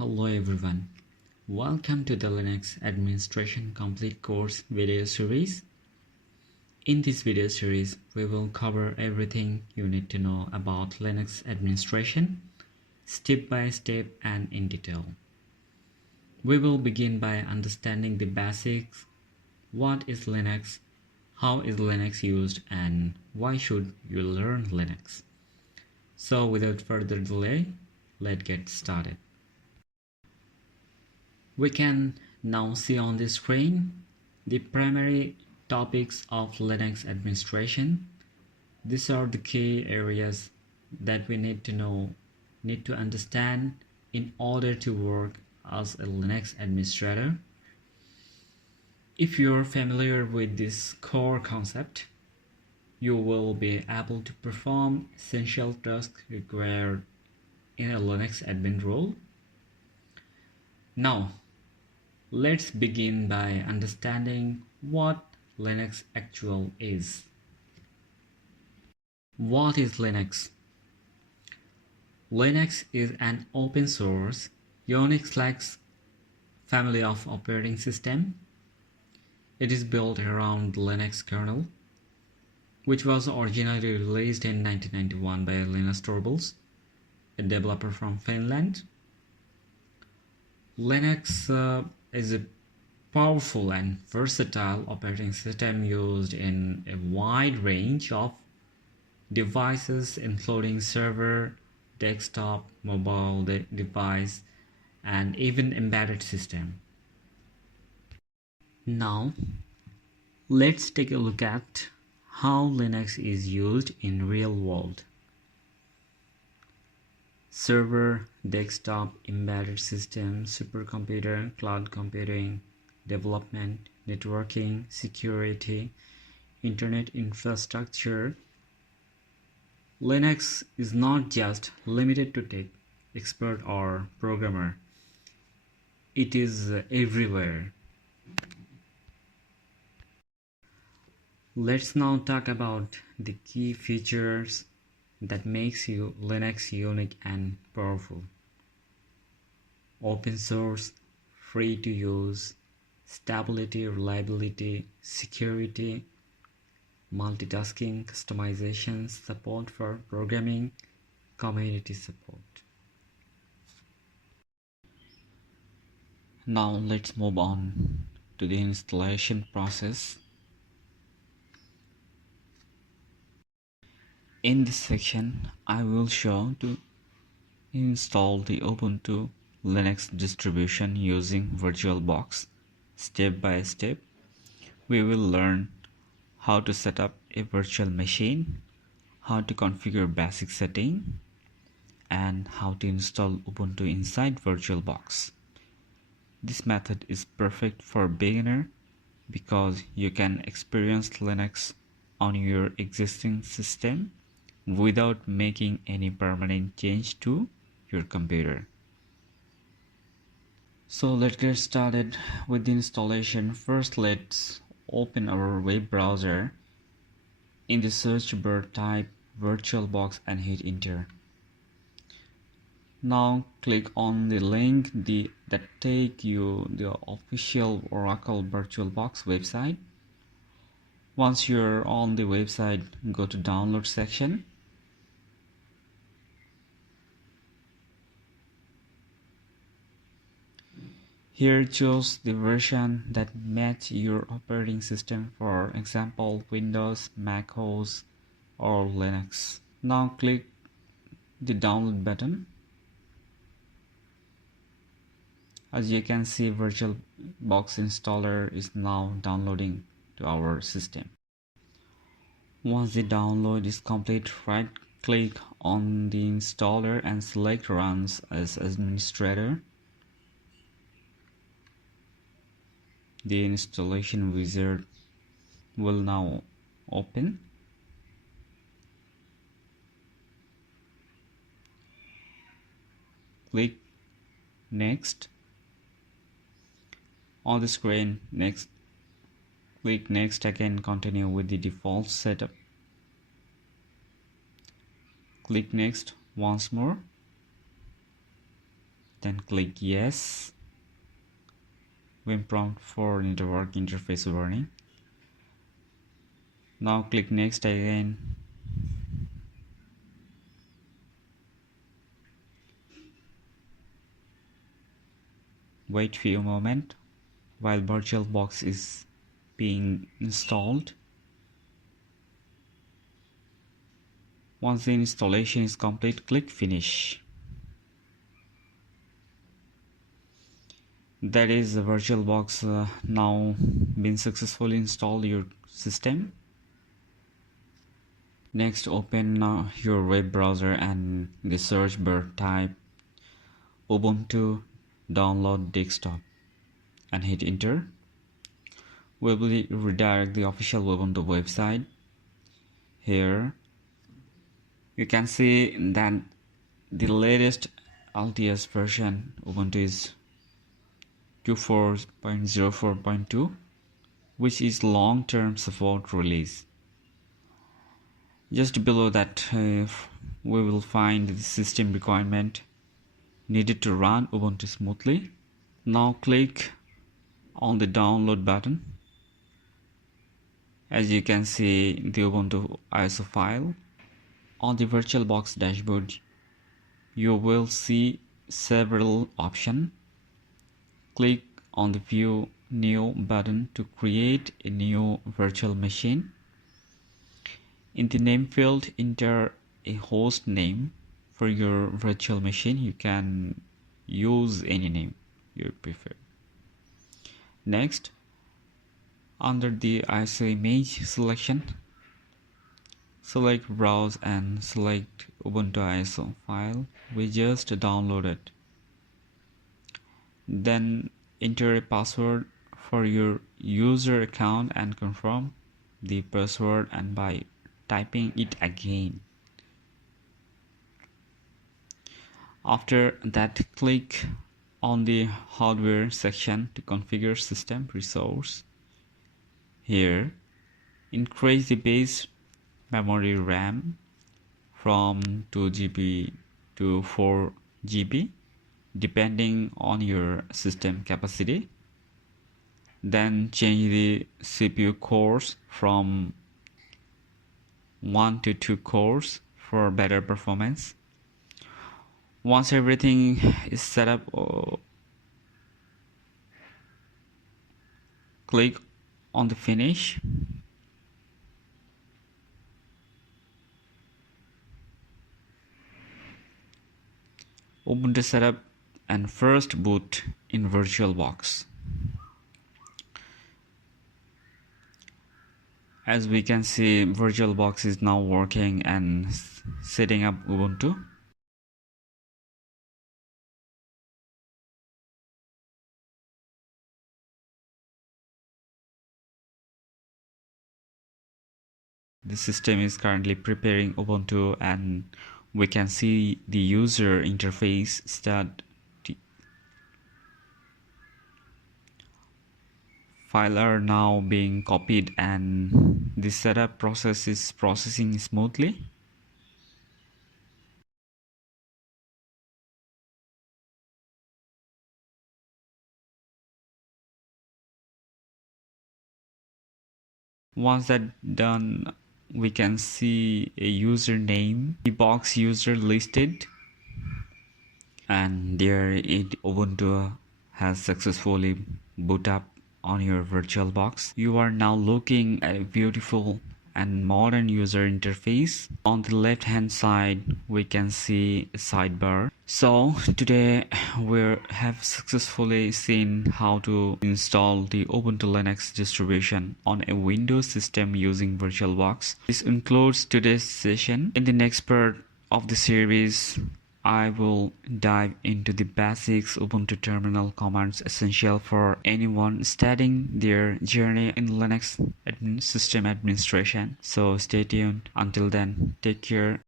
Hello everyone, welcome to the Linux Administration Complete Course video series. In this video series, we will cover everything you need to know about Linux administration, step by step and in detail. We will begin by understanding the basics. What is Linux? How is Linux used? And why should you learn Linux? So without further delay, let's get started. We can now see on the screen the primary topics of Linux administration. These are the key areas that we need to understand in order to work as a Linux administrator. If you're familiar with this core concept, you will be able to perform essential tasks required in a Linux admin role. Now, let's begin by understanding what Linux actually is. What is Linux? Linux is an open source Unix-like family of operating system. It is built around the Linux kernel, which was originally released in 1991 by Linus Torvalds, a developer from Finland. Linux is a powerful and versatile operating system used in a wide range of devices, including server, desktop, mobile device, and even embedded system. Now, let's take a look at how Linux is used in real world. Server, desktop, embedded system, supercomputer, cloud computing, development, networking, security, internet infrastructure. Linux is not just limited to tech expert or programmer. It is everywhere. Let's now talk about the key features that makes Linux unique and powerful. Open source, free to use, stability, reliability, security, multitasking, customization, support for programming, community support. Now let's move on to the installation process. In this section, I will show to install the Ubuntu Linux distribution using VirtualBox. Step by step, we will learn how to set up a virtual machine, how to configure basic settings, and how to install Ubuntu inside VirtualBox. This method is perfect for beginner because you can experience Linux on your existing system without making any permanent change to your computer. So let's get started with the installation. First, let's open our web browser. In the search bar, type VirtualBox and hit enter. Now click on the link that take you the official Oracle VirtualBox website. Once you're on the website, go to download section. Here choose the version that match your operating system, for example Windows, Mac OS or Linux. Now click the download button. As you can see, VirtualBox installer is now downloading to our system. Once the download is complete, right click on the installer and select Runs as administrator. The installation wizard will now open. Click Next. On the screen, click Next again, continue with the default setup. Click Next once more. then click yes when prompt for network interface warning. Now click next again. Wait few moments while VirtualBox is being installed. Once the installation is complete, click finish. That is, the VirtualBox now been successfully installed your system. Next, open your web browser and in the search bar type Ubuntu download desktop and hit enter. We will redirect the official Ubuntu website. Here you can see that the latest LTS version Ubuntu is 24.04.2, which is long-term support release. Just below that we will find the system requirement needed to run Ubuntu smoothly. Now click on the download button. As you can see, the Ubuntu ISO file. On the VirtualBox dashboard, you will see several options. Click on the View New button to create a new virtual machine. In the name field, enter a host name for your virtual machine. You can use any name you prefer. Next, under the ISO image selection, select Browse and select Ubuntu ISO file we just downloaded. Then enter a password for your user account and confirm the password and by typing it again. After that, click on the hardware section to configure system resource. Here, increase the base memory RAM from 2 GB to 4 GB depending on your system capacity. Then change the CPU cores from 1 to 2 cores for better performance. Once everything is set up, click on the finish. Ubuntu setup and first boot in VirtualBox. As we can see, VirtualBox is now working and setting up Ubuntu. The system is currently preparing Ubuntu and we can see the user interface start. Files are now being copied and the setup process is processing smoothly. Once that done, we can see a username, the box user listed, and there Ubuntu has successfully boot up on your VirtualBox. You are now looking at a beautiful and modern user interface. On the left hand side we can see a sidebar. So today we have successfully seen how to install the Ubuntu Linux distribution on a Windows system using VirtualBox. This includes today's session. In the next part of the series, I will dive into the basics Ubuntu terminal commands essential for anyone starting their journey in Linux system administration. So stay tuned. Until then, take care.